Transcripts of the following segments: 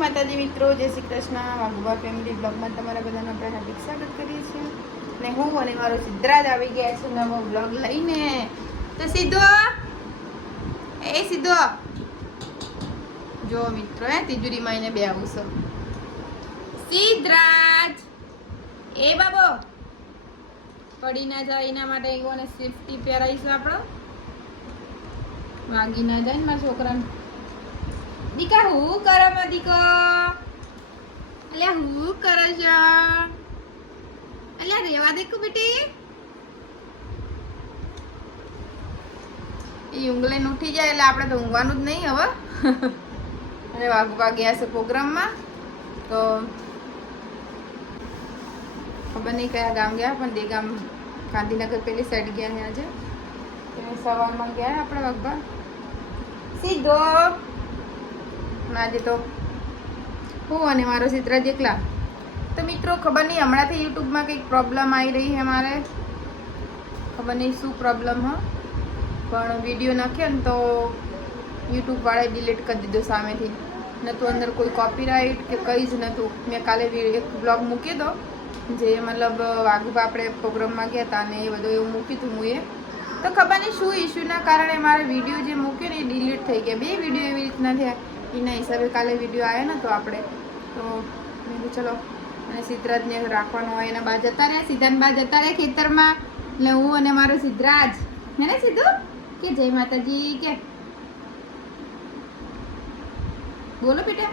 માતાજી મિત્રો, જય શ્રી કૃષ્ણ. વાઘુભા ફેમિલી બ્લોગમાં તમારા બધાનું આપણે હાર્દિક સ્વાગત કરીએ છીએ. ને હું અને મારો સિદ્ધરાજ આવી ગયા છે નવો બ્લોગ લઈને. તો સીધો એ સીધો જો મિત્રો, હે, તિજોરીમાં એને બે આવું છો સિદ્ધરાજ! એ બાબો! પડી ના જાય એના માટે એવો ને સેફટી પહેરાવીશું આપણો. વાગી ના જાય ને મારા છોકરાને. દીકા હું કરો માં દીકો? અલે હું કરો છો? અલે રેવા દેખો બેટી. એ ઊંઘલે ઉઠી જાય એટલે આપણે તો ઊંઘવાનું જ નહીં હવે. અને વાગવા ગયા છે પ્રોગ્રામમાં. તો ખબર નહીં કયા ગામ ગયા પણ તે ગામ ગાંધીનગર પેલી સાઈડ ગયા છે આજે. સવારમાં ગયા આપણે વાગવા સીધો. આજે તો. હું અને મારો ચિત્રાજ એકલા તો મિત્રો, ખબર નહીં, હમણાંથી યુટ્યુબમાં કંઈક પ્રોબ્લેમ આવી રહી છે મારે. ખબર નહીં શું પ્રોબ્લેમ હ. પણ વીડિયો નાખ્યો ને તો યુટ્યુબવાળાએ ડિલીટ કરી દીધો સામેથી. નહોતું અંદર કોઈ કોપીરાઇટ કે કંઈ જ નહોતું. મેં કાલે એક બ્લોગ મૂક્યો હતો જે મતલબ, વાઘુબા આપણે પ્રોગ્રામમાં ગયા હતા અને એ બધું એવું મૂક્યું હતું હું એ. તો ખબર નહીં, શું ઇસ્યુના કારણે મારે વીડિયો જે મૂક્યો ને એ ડિલીટ થઈ ગયા. બે વીડિયો એવી રીતના થયા. એના હિસાબે કાલે વીડિયો આવ્યો ને તો આપણે. તો મેં કીધું, ચલો. અને સિદ્ધરાજને રાખવાનું હોય એના બા જતા રહ્યા. સિદ્ધાન બા જતા રહ્યા ખેતરમાં. એટલે હું અને મારો સિદ્ધરાજ. હે ને સીધું કે જય માતાજી, કે. બોલો બેટા.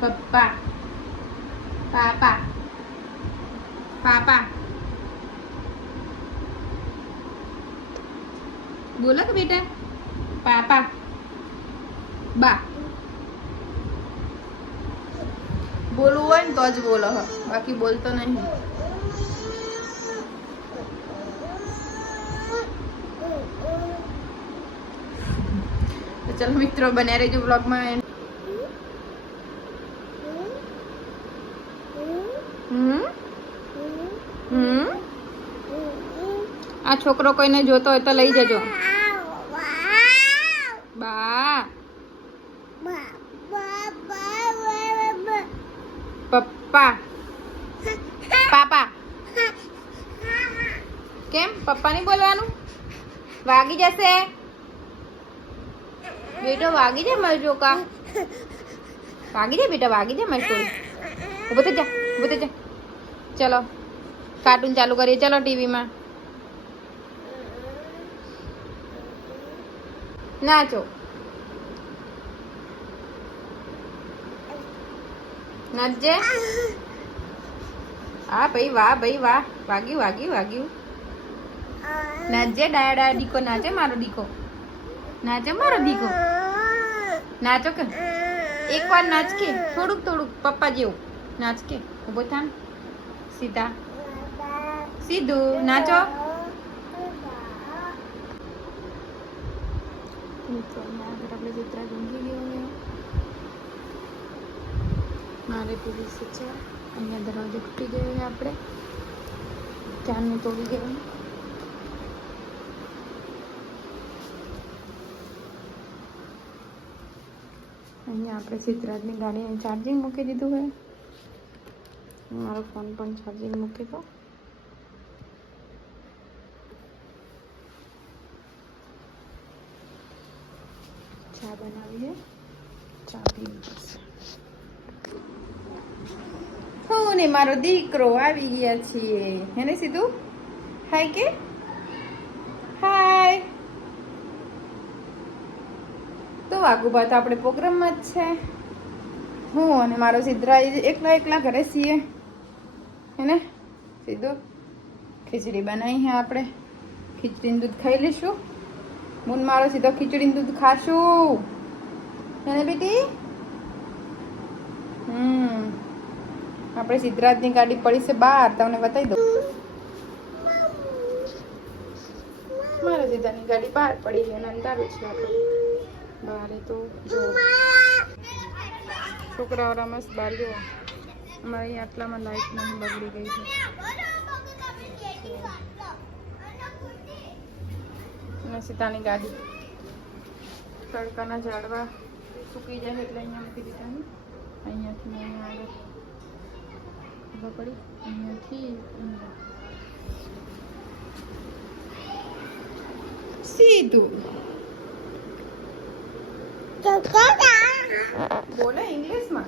પપ્પા. પાપા. પાપા. બોલો કે બેટા? પાપા. બા. બોલવું હોય ને તો જ બોલો બાકી બોલતો નહીં. તો ચલો મિત્રો, બન્યા રહેજો બ્લોગમાં. હમ? આ છોકરો કોઈને જોતો હોય તો લઈ જજો. બા. પપ્પા. પાપા. કેમ? પપ્પા નહીં બોલવાનું? વાગી જશે. બેટો વાગી જાય મારી જોકા વાગી જાય બેટા વાગી જાય મારી છોડી ઊભો થઈ જા ઊભો થઈ જા. ચલો કાર્ટૂન ચાલુ કરીએ. ચલો ટીવીમાં નાચો નાચજે હા ભાઈ વાહ ભાઈ વાહ વાગ્યું વાગ્યું વાગ્યું નાચજે ડાયા ડાયા દીકો નાચે મારો દીકો નાચે મારો દીકો નાચો કે એક વાર નાચ કે થોડુંક થોડુંક. પપ્પા જેવું. નાચ કે ઊભો થા સીધા. સીધું. નાચો. મિત્રો અહીંયા આગળ આપણે ચિત્રા ઊંઘી ગયો મારે પેલી છે અહીંયા દરવાજો ખૂટી ગયો છે આપણે. ચારનું તોડી ગયો અહીંયા આપણે સિદ્ધરાજની ગાડીને ચાર્જિંગ મૂકી દીધું છે. મારો ફોન પણ ચાર્જિંગ મૂકી દો. ચા બનાવીએ? ચા પીવી હું ને, મારો દીકરો આવી ગયા છીએ. હેને સીધું હાય કે? હાય તો વાઘુબા તો આપણે પ્રોગ્રામમાં જ છે. હું અને મારો સિદ્ધરા એકલા એકલા ઘરે છીએ. હેને સીધું ખીચડી બનાવી હે આપણે. ખીચડીનું દૂધ ખાઈ લઈશું. મુન મારો સીધો ખીચડીનું દૂધ ખાશું. હેને બેટી? હમ. આપણે સિદ્ધરાજની ગાડી પડી છે બહાર, તમને બતાવી દઉં. મારા સીધાની ગાડી બહાર પડી છે અને અંધારું છે આપણે બારે તો જો. છોકરાઓ રમસ બહાર જો અમારે આટલામાં લાઈટ નહીં બગડી ગઈ છે. અને સીતાની ગાડી. તડકાના ઝાડવા સૂકી જાય એટલે અહીંયા મૂકી દીધા ને. અહીંયાથી અહીંયા આગળ ખબર પડી. અહીંયાથી સીધું. બોલો ઇંગ્લિશમાં.